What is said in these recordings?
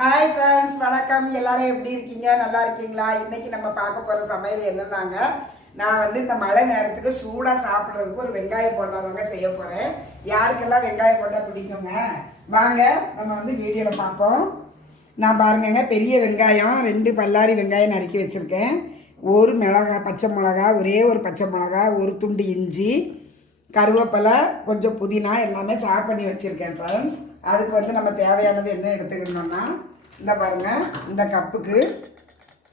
Hi friends வணக்கம். எல்லாரும் எப்படி இருக்கீங்க? நல்லா இருக்கீங்களா? இன்னைக்கு நம்ம பார்க்க போகிற சமையல் என்னன்னாங்க? நான் வந்து இந்த மழை நேரத்துக்கு சூடாக சாப்பிட்றதுக்கு ஒரு வெங்காயம் போண்டா தாங்க செய்ய போகிறேன் யாருக்கெல்லாம் வெங்காயம் போண்டா பிடிக்குங்க? வாங்க நம்ம வந்து வீடியோவில் பார்ப்போம். நான் பாருங்கங்க பெரிய வெங்காயம் ரெண்டு பல்லாரி வெங்காயம் நறுக்கி வச்சுருக்கேன். ஒரு மிளகா பச்சை மிளகா ஒரே ஒரு பச்சை மிளகா ஒரு துண்டு இஞ்சி கருவேப்பிலை கொஞ்சம் புதினா எல்லாமே சாப் பண்ணி வச்சுருக்கேன் ஃப்ரெண்ட்ஸ் அதுக்கு வந்து நம்ம தேவையானது என்ன எடுத்துக்கணும்னா இந்த பாருங்கள் இந்த கப்புக்கு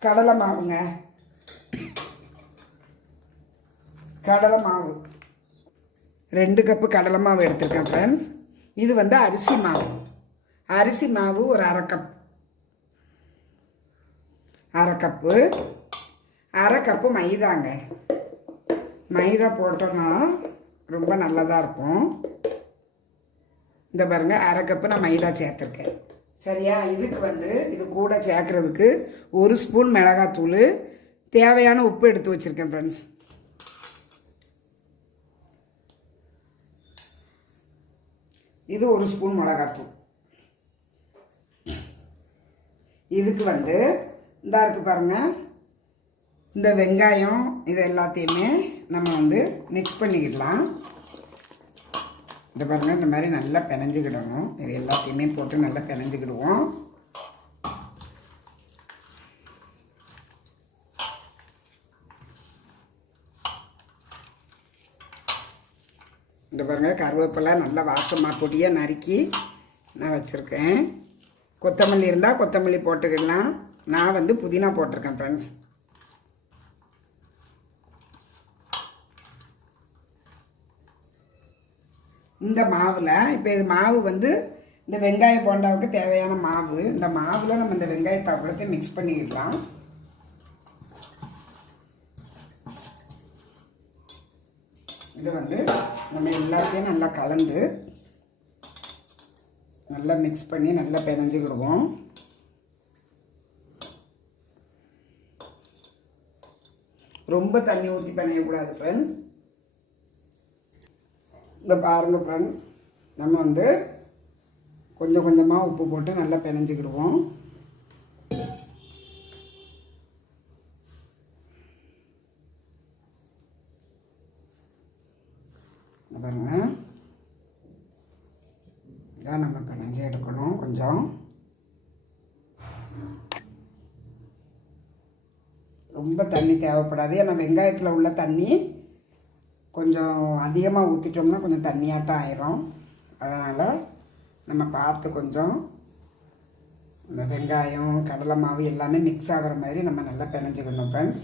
கடலை மாவுங்க. கடலை மாவு. ரெண்டு கப்பு கடலை மாவு எடுத்துருக்கேன் ஃப்ரெண்ட்ஸ் இது வந்து அரிசி மாவு. அரிசி மாவு ஒரு அரை கப். அரை கப்பு. அரை கப்பு மைதாங்க. மைதா போட்டோம்னா ரொம்ப நல்லதாக இருக்கும். இந்த பாருங்கள் அரை கப்பு நான் மைதா சேர்த்துருக்கேன். சரியா? இதுக்கு வந்து இது கூட சேர்க்குறதுக்கு ஒரு ஸ்பூன் மிளகாத்தூள் தேவையான உப்பு எடுத்து வச்சுருக்கேன் ஃப்ரெண்ட்ஸ் இது ஒரு ஸ்பூன் மிளகாத்தூள். இதுக்கு வந்து இந்தா இருக்கு பாருங்கள் இந்த வெங்காயம் இது எல்லாத்தையுமே நம்ம வந்து மிக்ஸ் பண்ணிக்கிடலாம். இந்த பாருங்கள் இந்த மாதிரி நல்லா பிணைஞ்சிக்கிடணும். இது எல்லாத்தையுமே போட்டு நல்லா பிணைஞ்சிக்கிடுவோம். இந்த பாருங்க கருவேப்பிலை நல்லா வாசமாக பொடியாக நறுக்கி நான் வச்சுருக்கேன். கொத்தமல்லி இருந்தால் கொத்தமல்லி போட்டுக்கிடலாம் நான் வந்து புதினா போட்டிருக்கேன் ஃப்ரெண்ட்ஸ் இந்த மாவில் இப்போ இது மாவு வந்து இந்த வெங்காய போண்டாவுக்கு தேவையான மாவு. இந்த மாவில் நம்ம இந்த வெங்காயத்தை அவ்வளோத்தையும் மிக்ஸ் பண்ணிக்கிடலாம் இது வந்து நம்ம எல்லாத்தையும் நல்லா கலந்து நல்லா மிக்ஸ் பண்ணி நல்லா பிணைஞ்சிக்கிடுவோம். ரொம்ப தண்ணி ஊற்றி பிணையக்கூடாது ஃப்ரெண்ட்ஸ் இந்த பாருங்கள் ஃப்ரெண்ட்ஸ் நம்ம வந்து கொஞ்சம் கொஞ்சமாக உப்பு போட்டு நல்லா பிணைஞ்சிக்கிடுவோம். இந்த பாருங்க. இதான் நம்ம பிணைஞ்சி எடுக்கணும் கொஞ்சம். ரொம்ப தண்ணி தேவைப்படாது. ஏன்னா வெங்காயத்தில் உள்ள தண்ணி கொஞ்சம் அதிகமாக ஊற்றிட்டோம்னா கொஞ்சம் தண்ணியாட்டம் ஆயிரும். அதனால் நம்ம பார்த்து கொஞ்சம் இந்த வெங்காயம் கடலை மாவு எல்லாமே மிக்ஸ் ஆகிற மாதிரி நம்ம நல்லா பிணைஞ்சிக்கணும் ஃப்ரெண்ட்ஸ்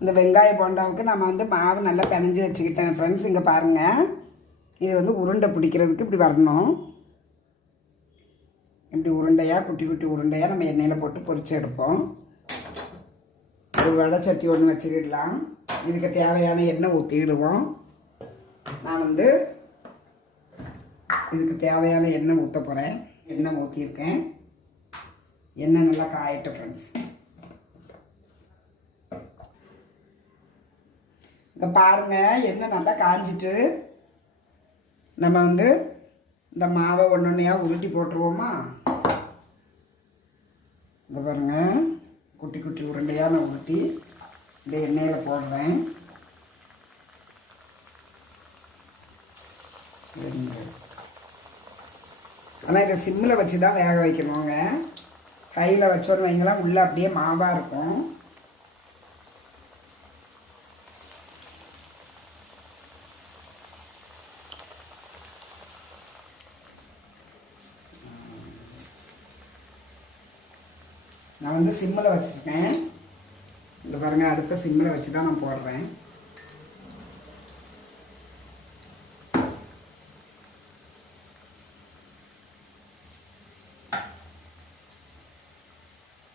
இந்த வெங்காய போண்டாவுக்கு நம்ம வந்து மாவு நல்லா பிணைஞ்சி வச்சுக்கிட்டேன் ஃப்ரெண்ட்ஸ் இங்கே பாருங்கள் இது வந்து உருண்டை பிடிக்கிறதுக்கு இப்படி வரணும். இப்படி உருண்டையாக குட்டி குட்டி உருண்டையாக நம்ம எண்ணெயில் போட்டு பொறிச்சு எடுப்போம். ஒரு வடைச்சட்டி ஒன்று வச்சுக்கிடலாம். இதுக்கு தேவையான எண்ணெய் ஊற்றிக்கிடுவோம் நான் வந்து இதுக்கு தேவையான எண்ணெய் ஊற்ற போகிறேன் எண்ணெய் ஊற்றியிருக்கேன் எண்ணெய் நல்லா காயட்டும் ஃப்ரெண்ட்ஸ் இங்கே பாருங்கள் எண்ணெய் நல்லா காஞ்சிட்டு நம்ம வந்து இந்த மாவை ஒன்று ஒன்றையாக உருட்டி போட்டுருவோமா? இங்கே பாருங்கள் குட்டி குட்டி உருண்டையாக நான் ஊற்றி இந்த எண்ணெயில் போடுறேன். ஆனால் இதை சிம்மில் வச்சு தான் வேக வைக்கணுங்க. கையில் வச்சோன்னு வைங்களாம் உள்ளே அப்படியே மாவாக இருக்கும். நான் வந்து சிம்மில் வச்சுருக்கேன். இந்த பாருங்க அடுப்பை சிம்மில் வச்சு தான் நான் போடுறேன்.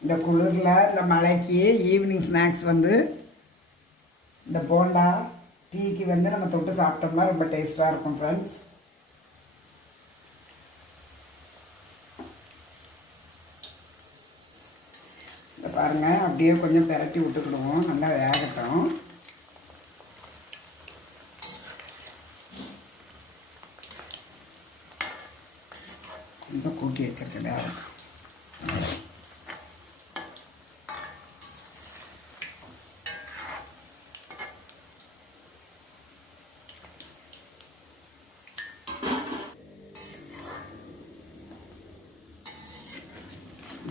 இந்த குளிரில் இந்த மழைக்கு ஈவினிங் ஸ்நாக்ஸ் வந்து இந்த போண்டா டீக்கு வந்து நம்ம தொட்டு சாப்பிட்டோம்னா ரொம்ப டேஸ்ட்டாக இருக்கும் ஃப்ரெண்ட்ஸ் பாருங்கள் அப்படியே கொஞ்சம் பெரட்டி விட்டுக்கிடுவோம். நல்லா வேகட்டும். கொஞ்சம் ரொம்ப கூட்டி வச்சிருக்கேன்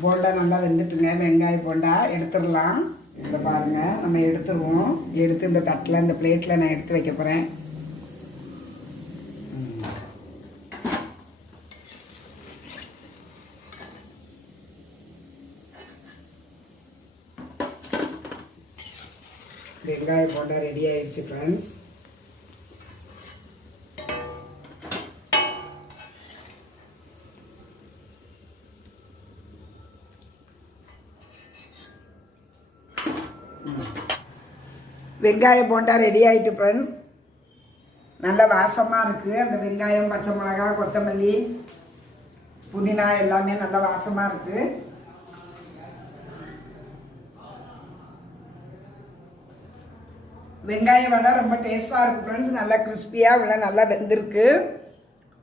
போண்டா நல்லா வெந்துட்டுங்க. வெங்காய போண்டா எடுத்துடலாம். இந்த பாருங்க நம்ம எடுத்துருவோம். எடுத்து இந்த தட்டில் இந்த பிளேட்டில் நான் எடுத்து வைக்க போகிறேன் வெங்காய போண்டா ரெடி ஆயிடுச்சு ஃப்ரெண்ட்ஸ் வெங்காய போண்டா ரெடி ஆகிட்டு ஃப்ரெண்ட்ஸ் நல்ல வாசமாக இருக்குது அந்த வெங்காயம் பச்சை மிளகா கொத்தமல்லி புதினா எல்லாமே நல்ல வாசமாக இருக்குது வெங்காய வடை ரொம்ப டேஸ்ட்டாக இருக்குது ஃப்ரெண்ட்ஸ் நல்லா கிறிஸ்பியாக விட நல்லா வெந்திருக்கு.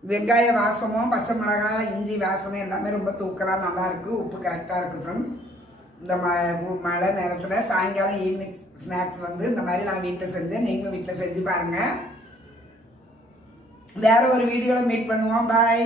வெங்காய வாசமும் பச்சை மிளகாய் இஞ்சி வாசனை எல்லாமே ரொம்ப தூக்கலாக நல்லாயிருக்கு உப்பு கரெக்டாக இருக்குது ஃப்ரெண்ட்ஸ் இந்த ம மழை நேரத்தில் சாயங்காலம் ஈவினிங் ஸ்நாக்ஸ் வந்து இந்த மாதிரி நான் வீட்டில் செஞ்சேன். நீங்களும் வீட்டில் செஞ்சு பாருங்கள் வேறு ஒரு வீடியோவில் மீட் பண்ணுவோம். பாய்